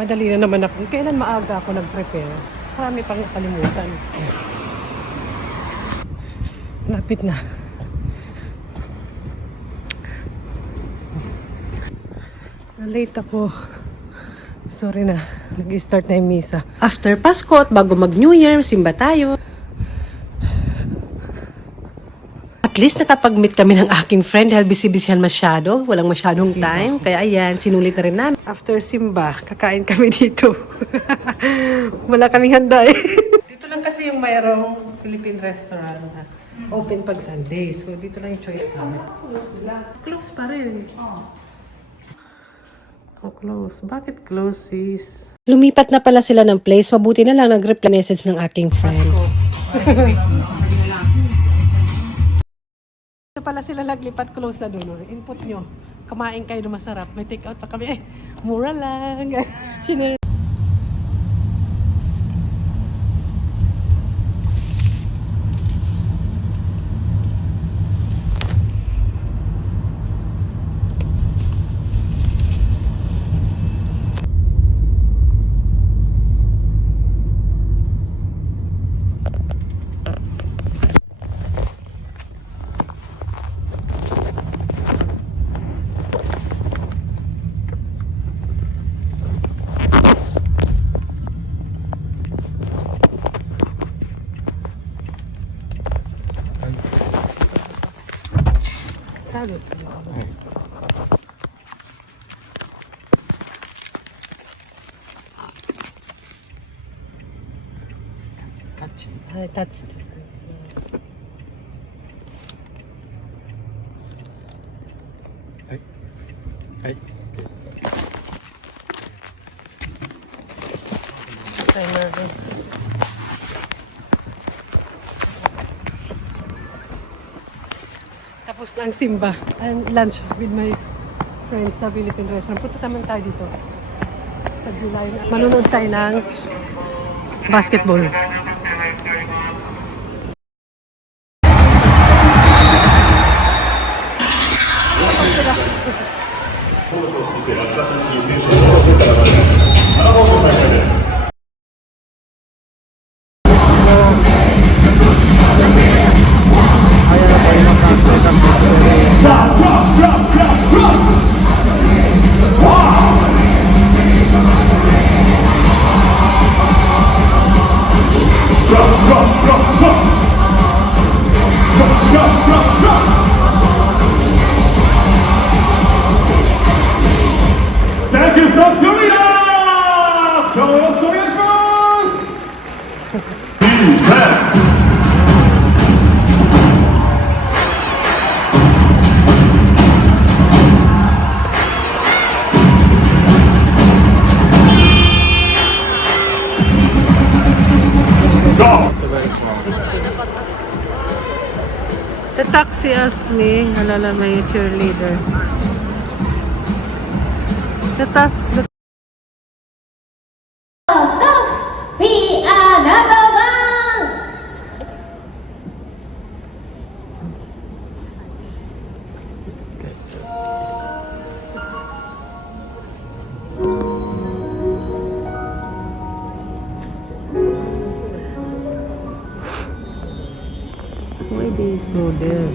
Madali na naman ako. Kailan maaga ako nag-prepare? Marami pang nakalimutan. Lapit na. Na-late ako. Sorry na. Nag-start na yung misa. After Pasko at bago mag-New Year, simba tayo. At least nakapag-meet kami ng aking friend dahil busy-busyhan masyado. Walang masyadong time. Kaya ayan, sinulit na rin namin. After simba, kakain kami dito. Wala kaming handa eh. Dito lang kasi yung mayroong Philippine restaurant na open pag Sunday. So dito lang yung choice namin. Close pa rin. Oh, close. Bakit close, sis? Lumipat na pala sila ng place. Mabuti na lang nag-reply message ng aking friend. Ito pala sila naglipat, close na doon. Input nyo. Kumain kayo na masarap. May take out pa kami. Mura lang. Shinare. Salut. Touch. Touch. Hi. I'm nervous. Tapos na ang simba and lunch with my friends sa Philippine restaurant. Punta naman tayo dito sa July. Manunod tayo ng basketball. Thank you, Saxurias! 今日もよろしくお願いします Defense! Go! The taxi asked me, halala may cheerleader. The taxi We are number one! why they go there?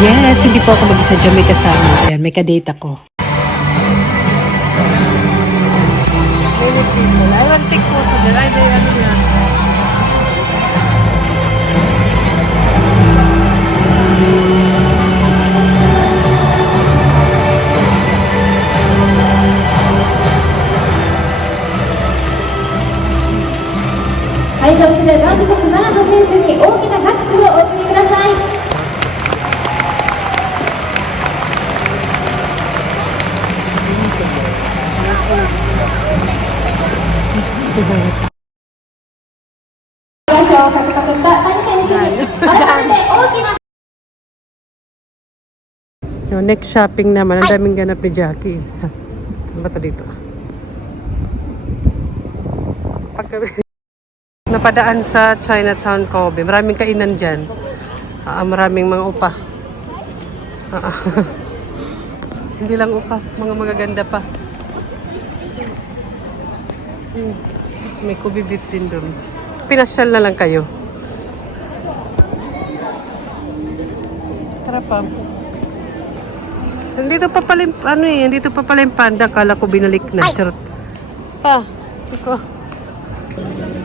Yes, hindi po ako mag-isa dyan. May kasama. Ayan, may kadate ako. Many people. I want take photo there. Ay, di, ano yan.会場するランドシャス7の選手に大きな拍手をお送りください。優勝を獲得した谷選手に改めて大きな Yung next shopping naman, ang daming ganap ni Jackie. Ha, ano ba ito dito? Pagka napadaan sa Chinatown, Kobe. Maraming kainan dyan. Maraming mga upa. Hindi lang upa, mga magaganda pa. May Kobe beef din doon. Pinasyal na lang kayo. Tara pa. Nandito pa pala yung, nandito pa pala yung panda. Kala ko binalik na. Charot. Pa, iko.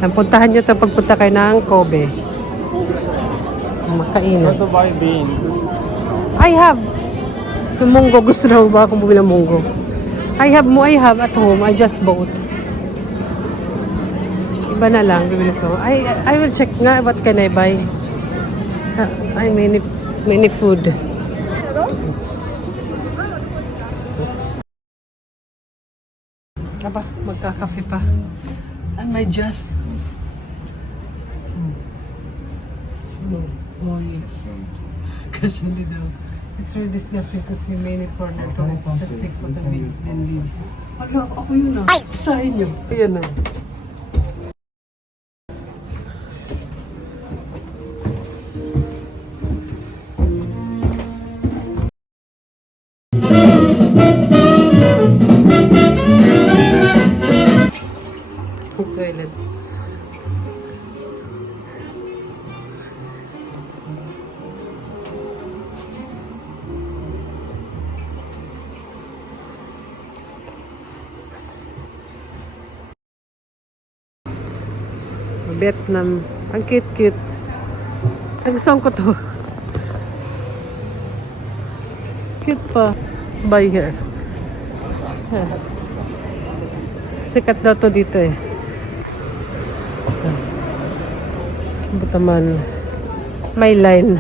Ang puntahan nyo ito pagpunta kayo ng Kobe. Makainan. to buy bean. I have. Yung munggo. Gusto na ba akong bumili ng munggo? I have at home. I just bought. Iba na lang. Bibili ko. I will check nga what can I buy. Many food. Aba, magkakafe pa. And may just. Boy. Casually daw. It's really disgusting to see many foreigner tourists just take photo videos and leave. Ala, ako yun ah. Sa inyo. Ayan na. Toilet. Vietnam. Ang cute-cute. Nagustuhan ko to. Cute pa. Buy here. Sikat daw to dito eh. Butaman. May line.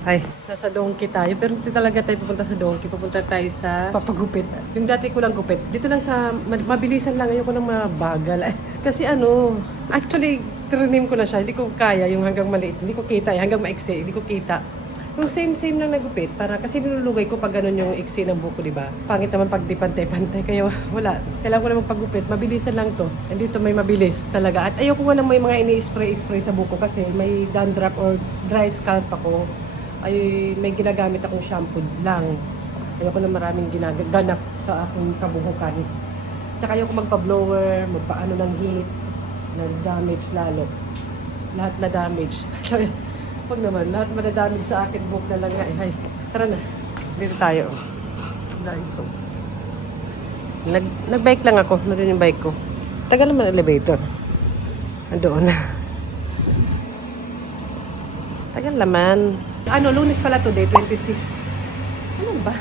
Ay, nasa Donkey tayo. Pero hindi talaga tayo pupunta sa Donkey. Pupunta tayo sa papagupit. Yung dati ko lang gupit. Dito lang sa, mabilisan lang. Ayoko ng mabagal. Kasi actually, trinim ko na siya. Hindi ko kaya yung hanggang maliit. Hindi ko kita. Hanggang maiksi. Hindi ko kita. Yung same lang nagupit. Kasi nilulugay ko pag ganun yung iksi ng buko, di ba? Pangit naman pag di pantay-pantay. Kaya wala. Kailangan ko na magpagupit. Mabilisan lang to. And dito may mabilis talaga. At ayoko nga na may mga ini-spray sa buko kasi may dandruff or dry scalp ako. Ay may ginagamit akong shampoo lang. Ayoko na maraming ginaganap sa aking kabuhukan. Tsaka ayoko magpa-blower, magpaano ng heat, na damage lalo. Lahat na damage. Huwag naman, lahat madadamage sa akin, buhok na lang nga. Ay, tara na. Dito tayo. Daiso. Nag-bike lang ako. Meron yung bike ko. Tagal naman elevator. Andoon na. Tagal naman. Lunes pala today, 26. Ano ba?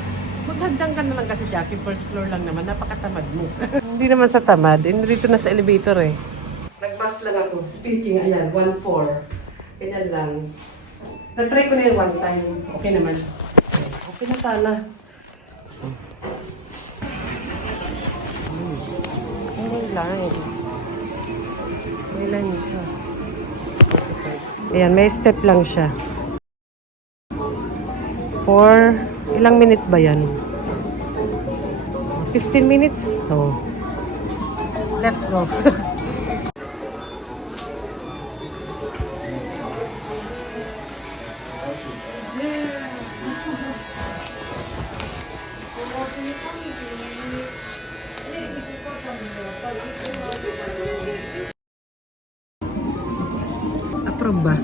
Maghagdang ka na lang kasi, Jackie. First floor lang naman. Napakatamad mo. Hindi naman sa tamad. Dito na sa elevator eh. Nag-bus lang ako. Speaking, ayan, 1-4. Ganyan lang. Nag-try ko na yung one time. Okay naman. Okay na sana. May line. May line siya. Ayan, may step lang siya. For ilang minutes ba yan? 15 minutes? Oo. Let's go. Approve ba?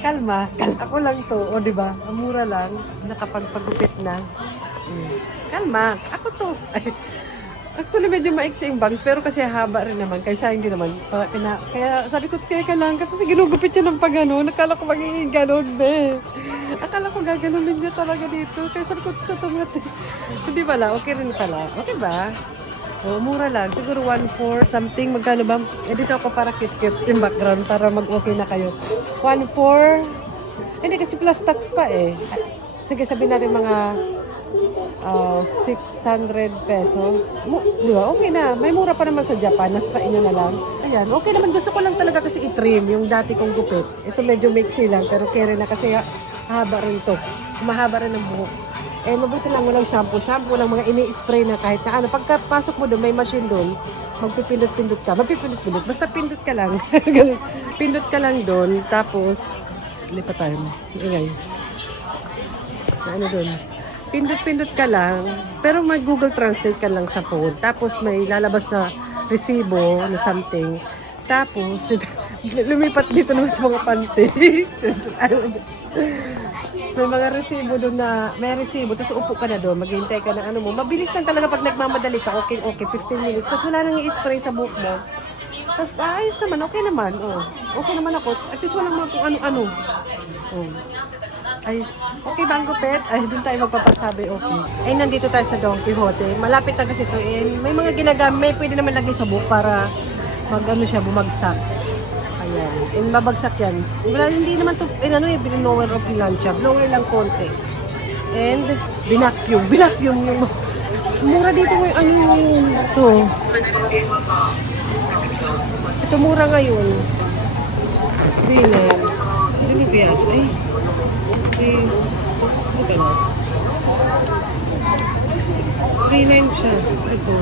Kalma, ako lang to, o di ba? Ang mura lang, nakapagpagupit na. Kalma, ako to. Actually, medyo maiksi yung bangs, pero kasi haba rin naman, kaysa hindi naman. Kaya sabi ko, teka lang, kasi ginugupit niya ng pag-ano, nakala ko magiging ganon, be. Akala ko gaganunin niya talaga dito, kaya sabi ko, tumati. Hindi pala, okay rin pala. Okay ba? Oh, mura lang. Siguro 1.4 something. Magkano ba? Eh, dito ako para kit-kit yung background para mag-okay na kayo. 1.4. Hindi kasi plus tax pa eh. Sige, sabihin natin mga 600 peso. Di ba? Okay na. May mura pa naman sa Japan. Nasa sa inyo na lang. Ayan. Okay naman. Gusto ko lang talaga kasi i-trim yung dati kong gupit. Ito medyo mixy lang. Pero kere na kasi haba rin to. Mahaba rin ang buhok. Eh, mabuti lang walang shampoo. Shampoo lang mga ini-spray na kahit na ano. Pagkapasok mo doon, may machine doon. Magpipindot-pindot ka. Magpipindot-pindot. Basta pindot ka lang. Pindot ka lang doon. Tapos, lipat tayo. Ingay. Ano doon? Pindot-pindot ka lang. Pero may Google Translate ka lang sa phone. Tapos, may lalabas na resibo na something. Tapos, lumipat dito naman sa mga panty. May mga resibo doon na, may resibo, tapos upo ka na doon, maghihintay ka ng ano mo. Mabilis lang talaga pag nagmamadali ka, okay, 15 minutes. Tapos wala nang i-spray sa buhok mo. Tapos ayos naman, okay naman. Oh. Okay naman ako. At least walang mga kung ano-ano. Oh. Ay, okay ba ang gupit? Ay, doon tayo magpapasabi, okay. Ay, nandito tayo sa Don Quixote. Malapit na kasi ito. May mga ginagamit, may pwede naman lagay sa buhok para mag-ano siya, bumagsak. Ayan. Yung babagsak yan. Wala, hindi naman ito, binlower o plancha. Blower lang konti. And, binacuum. Binacuum yung, mura dito yung, ano yung, ito. Ito mura ngayon. Cleaner. Hindi kaya, ay. Okay. Ano ka na? 3.9 siya. Ito.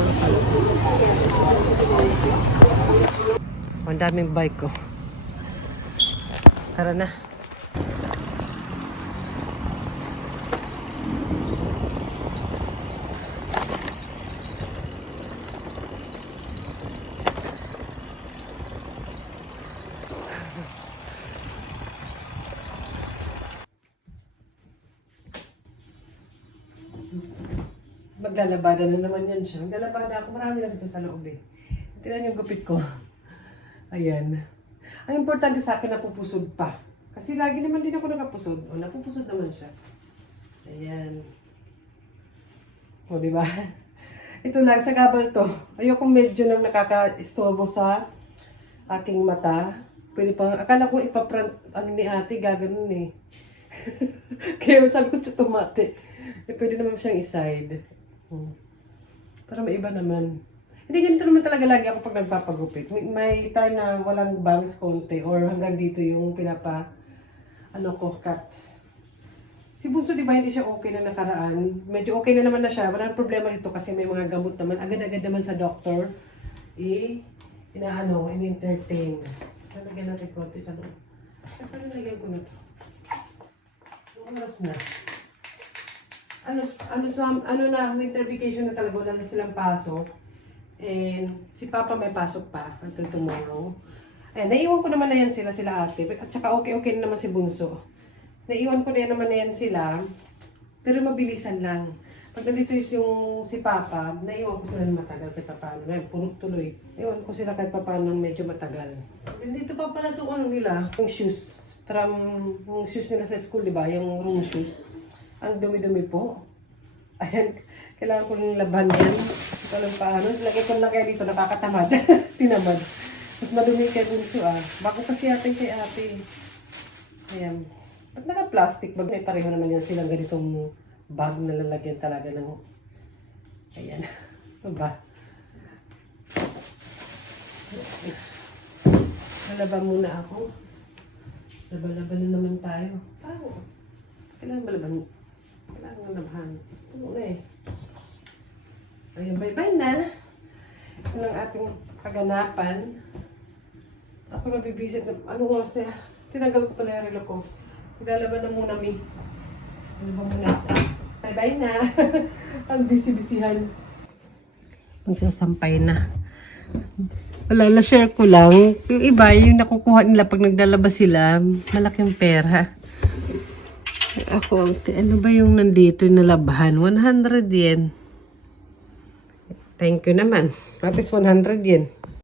Ang daming bike ko. Tara na. Maglalabada na naman yan siya. Maglalabada ako. Marami na dito sa loob eh. Tingnan yung gupit ko. Ayan. Ang importante sa akin, napupusod pa. Kasi lagi naman din ako nakapusod. O, napupusod naman siya. Ayan. O, diba? Ito lang, sa gabal to. Ayoko medyo nang nakaka-istorbo sa aking mata. Pwede pa, akala ko ipaprant, ano ni ate, gaganon eh. Kaya sabi ko, tumate. Eh, pwede naman siyang iside. Para maiba naman. Hindi, ganito naman talaga lagi ako pag nagpapagupit. May time na walang bangs konti or hanggang dito yung cut. Si Bunso, di ba, hindi siya okay na nakaraan. Medyo okay na naman na siya. Walang problema dito kasi may mga gamot naman. Agad-agad naman sa doctor. In-entertain. Nalagyan natin konti sa loob. Ano nalagyan ko na ito? Oras na. Winter vacation na talaga. Wala na silang pasok. And si Papa may pasok pa until tomorrow. Ayan, naiwan ko naman na yan sila ate. At saka okay na naman si Bunso. Naiwan ko na yan sila. Pero mabilisan lang. Pag nandito yung si Papa, naiwan ko sila ng matagal kahit paano. Ngayon, puno tuloy. Naiwan ko sila kahit paano medyo matagal. Nandito pa pala itong nila. Yung shoes. Yung shoes nila sa school, di ba? Yung room shoes. Ang dumi-dumi po. Ayan, kailangan ko nung laban yan. Ito lang paano. Lagay ko lang kaya dito, nakakatamad. Tinamad. Mas madumi kay Bunso Bako kasi atin kay ate. Ayan. At naka-plastic bag. May pareho naman yan silang ganitong bag na lalagyan talaga ng... Ayan. Ano ba? Lalaban muna ako. Laban-laban na naman tayo. Paano? Kailangan malaban. Kailangan malabahan. Ano na eh. Ayun, bye-bye na. ng ating kaganapan. Ako mabibisit na, anong oras na? Tinanggal ko pala yung relo ko. Maglalaban na muna, Mi. Ano ba muna? Bye-bye na. Ang busy-busyhan. Magsasampay na. Wala, na-share ko lang. Yung iba, yung nakukuha nila pag naglalabas sila, malaking pera. Ako, ano ba yung nandito yung nalabahan? 100 yen. Thank you naman. At least 100 yen.